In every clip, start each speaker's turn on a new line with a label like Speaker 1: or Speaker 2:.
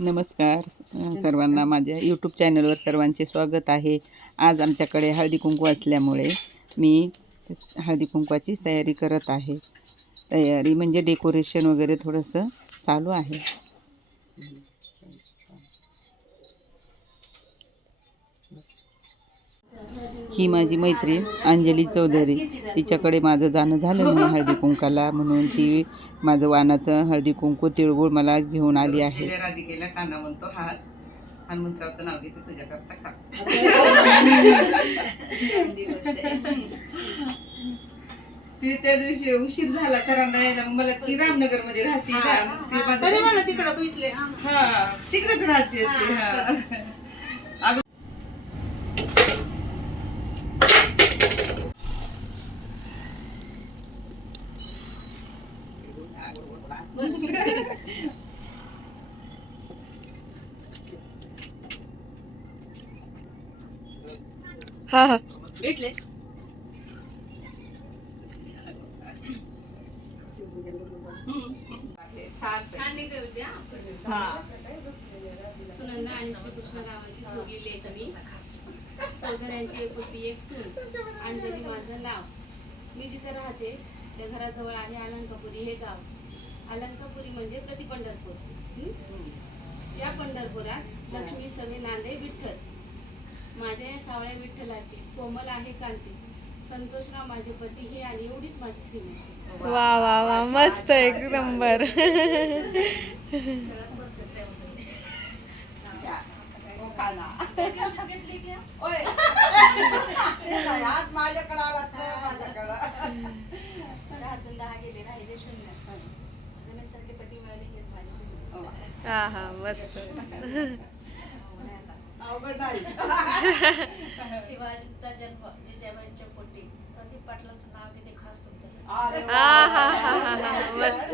Speaker 1: नमस्कार. सर्वांना माझ्या यूट्यूब चॅनलवर सर्वांचे स्वागत आहे. आज आमच्याकडे हळदी कुंकू असल्यामुळे मी हळदी कुंकवाचीच तयारी करत आहे. तयारी म्हणजे डेकोरेशन वगैरे थोडंसं चालू आहे. ही माझी मैत्रीण अंजली चौधरी. तिच्याकडे माझं जाणं झालं नाही हळदी कुंकाला म्हणून ती माझं वानाचं हळदी कुंकू तिळगुळ मला घेऊन आली आहे. राधिकेला काना म्हणतो हास हनुमंतरावचं नाव घेते तुझ्याकरता खास. ती त्या दिवशी उशीर झाला कारण नाही मग मला ती रामनगरमध्ये राहते ना. ती माझं-
Speaker 2: तिकडं भेटले.
Speaker 1: हा तिकडेच राहते ती, हा.
Speaker 2: हा हा.
Speaker 1: भेटले. छान
Speaker 3: सुनंदा आणि श्रीकृष्ण गावाची थोरली लेख मी. चौधऱ्यांची एकुलती एक सून. अंजली माझं नाव. मी जिथे राहते त्या घराजवळ आहे अलंकापुरी हे गाव. अलंकापुरी म्हणजे प्रति पंढरपूर. हं? या पंढरपुरात लक्ष्मी सवे नांदे विठ्ठल. माझ्या या सावळ्या विठ्ठलाची कोमल आहे कांती. संतोषराव माझे पती हे आणि एवढीच माझी श्रीमंती.
Speaker 2: वा वा वा मस्त एक नंबर.
Speaker 1: आज माझ्याकडे आला माझ्याकडं.
Speaker 3: दहातून दहा गेले राहिले शून्य. रमेशसारखे पती मिळाले हेच माझे पुण्य.
Speaker 2: हा हा मस्त
Speaker 3: शिवाजींचा जन्म जिजाबाईंच्या पोटी प्रदीप पाटलांचं नाव किती खास तुमच्यासाठी.
Speaker 2: हा हा हा हा हा मस्त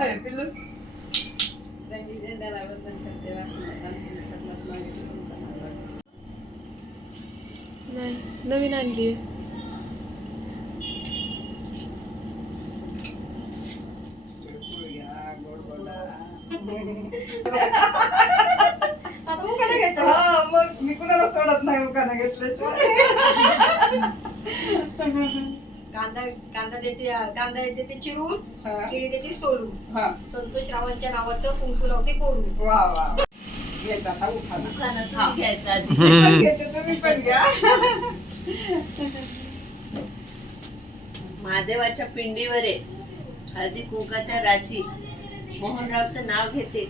Speaker 1: अरे पिल्लू.
Speaker 2: नाही नवीन आणली
Speaker 1: हा, मग मी कुणाला सोडत नाही उखाणा घेतल्याशिवाय.
Speaker 4: कांदा कांदा देते कांदा देते चिरून केळी देते सोलून.
Speaker 1: हा.
Speaker 4: संतोष रावांच्या नावाचं कुंकू लावते कोरून.
Speaker 1: वा वा आता
Speaker 4: घ्यायचा
Speaker 1: तुम्ही पण घ्या.
Speaker 5: महादेवाच्या पिंडीवर आहे. हळदी कुंकाच्या राशी. मोहनरावचं नाव घेते.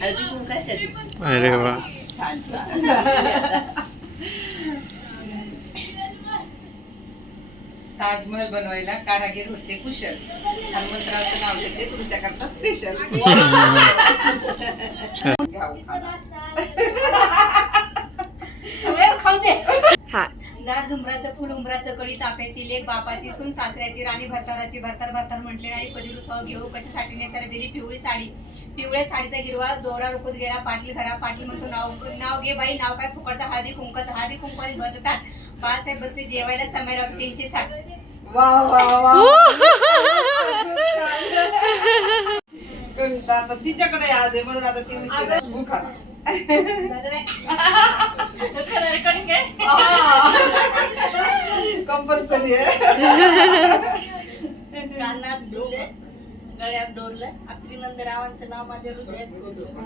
Speaker 5: हळदी कुंकाच्या दिवशी.
Speaker 6: अरे वा.
Speaker 1: छान छान. ताजमहल बनवायला कारागीर होते कुशल. हनुमंतरावचं नाव घेते तुमच्याकरता स्पेशल
Speaker 3: खाऊ दे.
Speaker 2: हा.
Speaker 3: झाड झुंबराचं फुल उंबराचं कडी चाफ्याची लेख बापाची सून सासऱ्याची राणी भरताराची भरतार भरतार म्हटले नाही कधी रुसाव घेऊ? कशासाठी नेसायला दिली पिवळी साडी? पिवळ्या साडीचा हिरवा दोरा रुकत गेला पाटली घरा पाटली म्हणतो नाव नाव घे बाई नाव काय? फुकटचा हळदी कुंकाचा हळदी कुंकाने भरतात बाळासाहेब बसले जेवायला समायला तीनशे साठ.
Speaker 1: वा वा वा कविता आता तिच्याकडे आज आहे म्हणून आता ती उशिरा. कंपल्सरी आहे.
Speaker 3: कानात डोले गळ्यात डोरलं. अक्रीनंद रावांचं नाव माझ्या हृदयात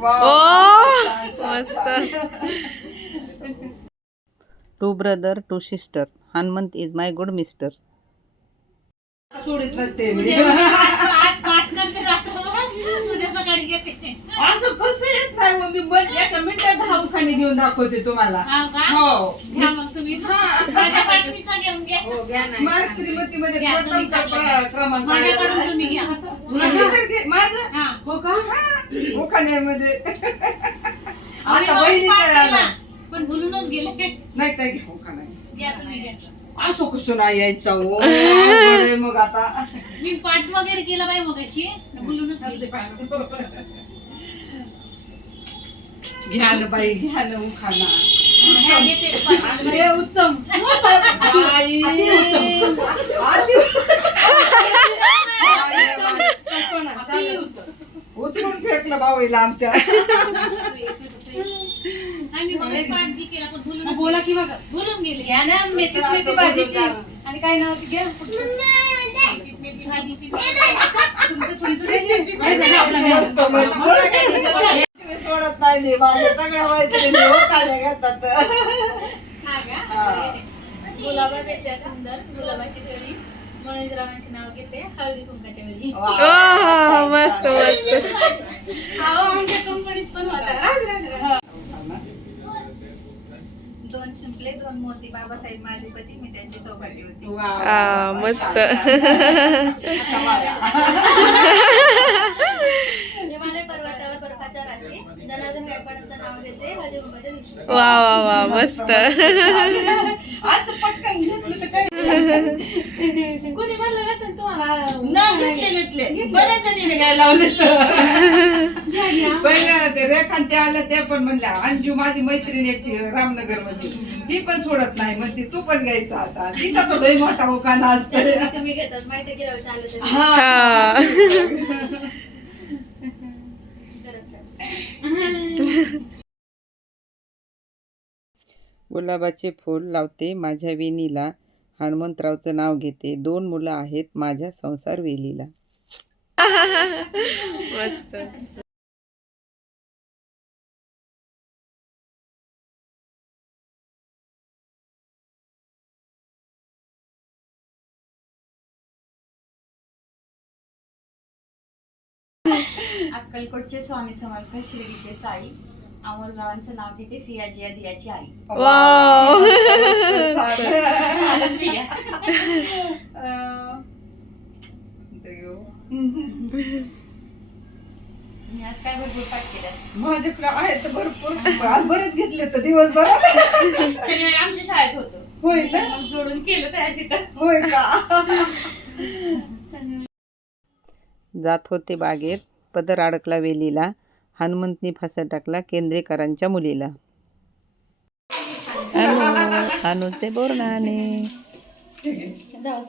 Speaker 1: वा
Speaker 2: ओ मस्त.
Speaker 1: Two brother two sister. Hanumant is my good mister. सोडित नसते मी?
Speaker 3: आज पाठ करते रात्र उद्या सकाळी घेते
Speaker 1: असं कसं येत नाही मग मी बन एका मिनिटात दहा उखाणे घेऊन दाखवते तुम्हाला.
Speaker 3: हा का?
Speaker 1: हो.
Speaker 3: घ्या मग तुम्ही. माझ्या पाठीचा घेऊन घ्या.
Speaker 4: हो घ्या ना.
Speaker 1: स्मार्ट श्रीमती मध्ये
Speaker 3: घ्या,
Speaker 1: प्रथम
Speaker 3: तुम्ही चालले.
Speaker 1: क्रमांक- क्रमांक
Speaker 3: माझ्याकडून
Speaker 1: आलेला
Speaker 3: तुम्ही घ्या.
Speaker 1: माझं तर घे- माझं?
Speaker 3: हा.
Speaker 1: हो का? उखाण्यामध्ये
Speaker 3: आम्ही
Speaker 1: आता
Speaker 3: केला,
Speaker 1: आलं
Speaker 3: पण भुलूनच गेले.
Speaker 1: नाही तर घ्या. उखाणा
Speaker 3: घ्या तुम्ही घ्या.
Speaker 1: असं कसं नाही यायचं? हो मग आता.
Speaker 3: मी पाठ वगैरे केला बाई मग अशी भुलूनच गेले.
Speaker 1: घ्या ना बाई घ्या ना उखाणा.
Speaker 3: हे उत्तम.
Speaker 1: उतरून फेकलं बावळीला आमच्या
Speaker 3: बोला की बघा. बोलून गेले घ्या ना मेथी मेथी भाजीची. आणि काय नाव घ्या मेथी भाजीची तुमचं तुमचं काय झालं आपलं
Speaker 1: सोडत नाही मी. माझ्या सगळ्या मैत्रिणी घेतात.
Speaker 3: हा का? गुलाबापेक्षा सुंदर गुलाबाची कळी. मनोजरावांचे नाव घेते हळदी कुंकाच्या वेळी
Speaker 2: मस्त मस्त.
Speaker 3: अहो, आमच्या कंपनीत पण होता.
Speaker 6: दोन शिंपले दोन मोती. बाबासाहेब माझे पती मी त्यांची सौभाग्य होती.
Speaker 2: आ, मस्त.
Speaker 6: हिमालय पर्वतावर बर्फाच्या राशी जनार्दन गायकवाडांचं नाव घेते. दिवशी
Speaker 2: वा वा वा मस्त.
Speaker 1: असं पटकन घेतलं तर काय?
Speaker 3: कोणी म्हणलं नसेल तुम्हाला?
Speaker 1: नाही घेतले घेतले. बऱ्याच काय लावले बरं ते रेखांत ते आल्या त्या पण म्हणल्या अंजू माझी मैत्रीण एकटी रामनगरमध्ये ती पण सोडत नाही. म्हणते तू पण घ्यायचा आता. तिचा तो लई मोठा उकाना असतो
Speaker 6: कमी घेतात माहिती आलं तरी
Speaker 2: हा.
Speaker 1: गुलाबाचे फूल लावते माझ्या वेणीला हनुमंतरावचं नाव घेते. दोन मुलं आहेत माझ्या संसार वेलीला.
Speaker 2: मस्त.
Speaker 6: अक्कलकोटचे स्वामी समर्थ शिर्डीचे साई. अमोलरावांचं नाव घेते सियाजी या दियाची आई. मी आज काय भरपूर पाठ
Speaker 1: माझ्याकडे आहेत भरपूर. आज बरेच घेतले तर दिवसभर
Speaker 6: शनिवारी आमच्या शाळेत होतो.
Speaker 1: होय ना?
Speaker 6: मग जोडून केलं तयार तिथं.
Speaker 1: होय का? जात होते बागेत. पदर अडकला वेलीला हनुमंतनी फासा टाकला केंद्रेकरांच्या मुलीला. अनु अनुचे बोरणाने
Speaker 6: जाऊ.